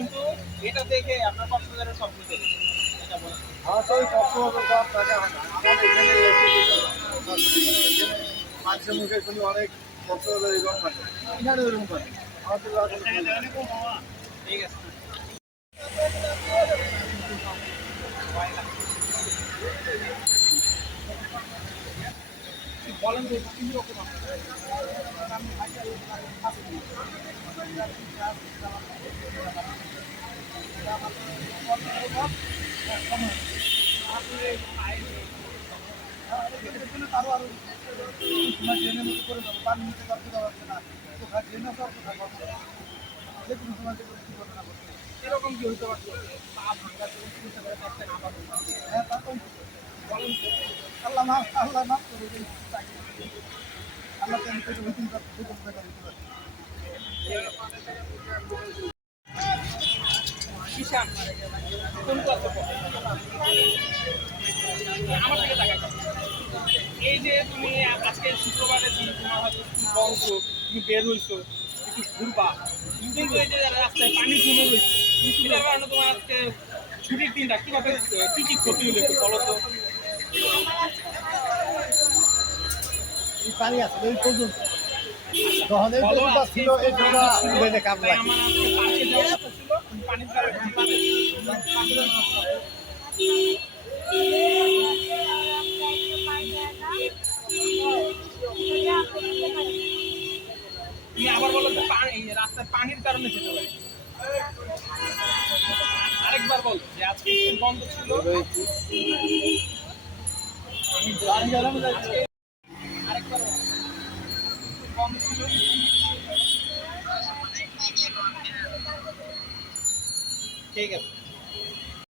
কিন্তু এটা দেখে আপনার কক্সবাজারের স্বপ্ন দেখে। এটা বলেন আমার কক্সবাজার যাওয়ার টাকা হয়। না আমার এখানে মানুষের মুখে শুনি অনেক কক্সবাজার এরকম থাকে এখানে এরকম। ঠিক আছে বলেন রকম আপনার এরকম কি হইতে পারতো হ্যাঁ বলেন তো আল্লাহ মাফ আল্লাহ মাফ করে আল্লাহ কিষান কোন ক্লাসে পড়ো? আমার দিকে তাকাই এই যে তুমি আজকে শুক্রবারে দিন তোমার হয়তো বংশ তুমি বের হইছো একটু ঘুরবা। কিন্তু এই যে রাস্তায় পানি জমে রয়েছে কারণে তোমার আজকে ছুটির দিনটা কীভাবে কি কি ক্ষতি হলো একটু বলো তো। পানি আছে এই পর্যন্ত। ছিল এই জন্য কাম লাগে আবার বলো তো রাস্তায় পানির কারণে যেতে আরেকবার বল যে আজকে বন্ধ ছিল। আরেকবার বন্ধ ছিল। ঠিক আছে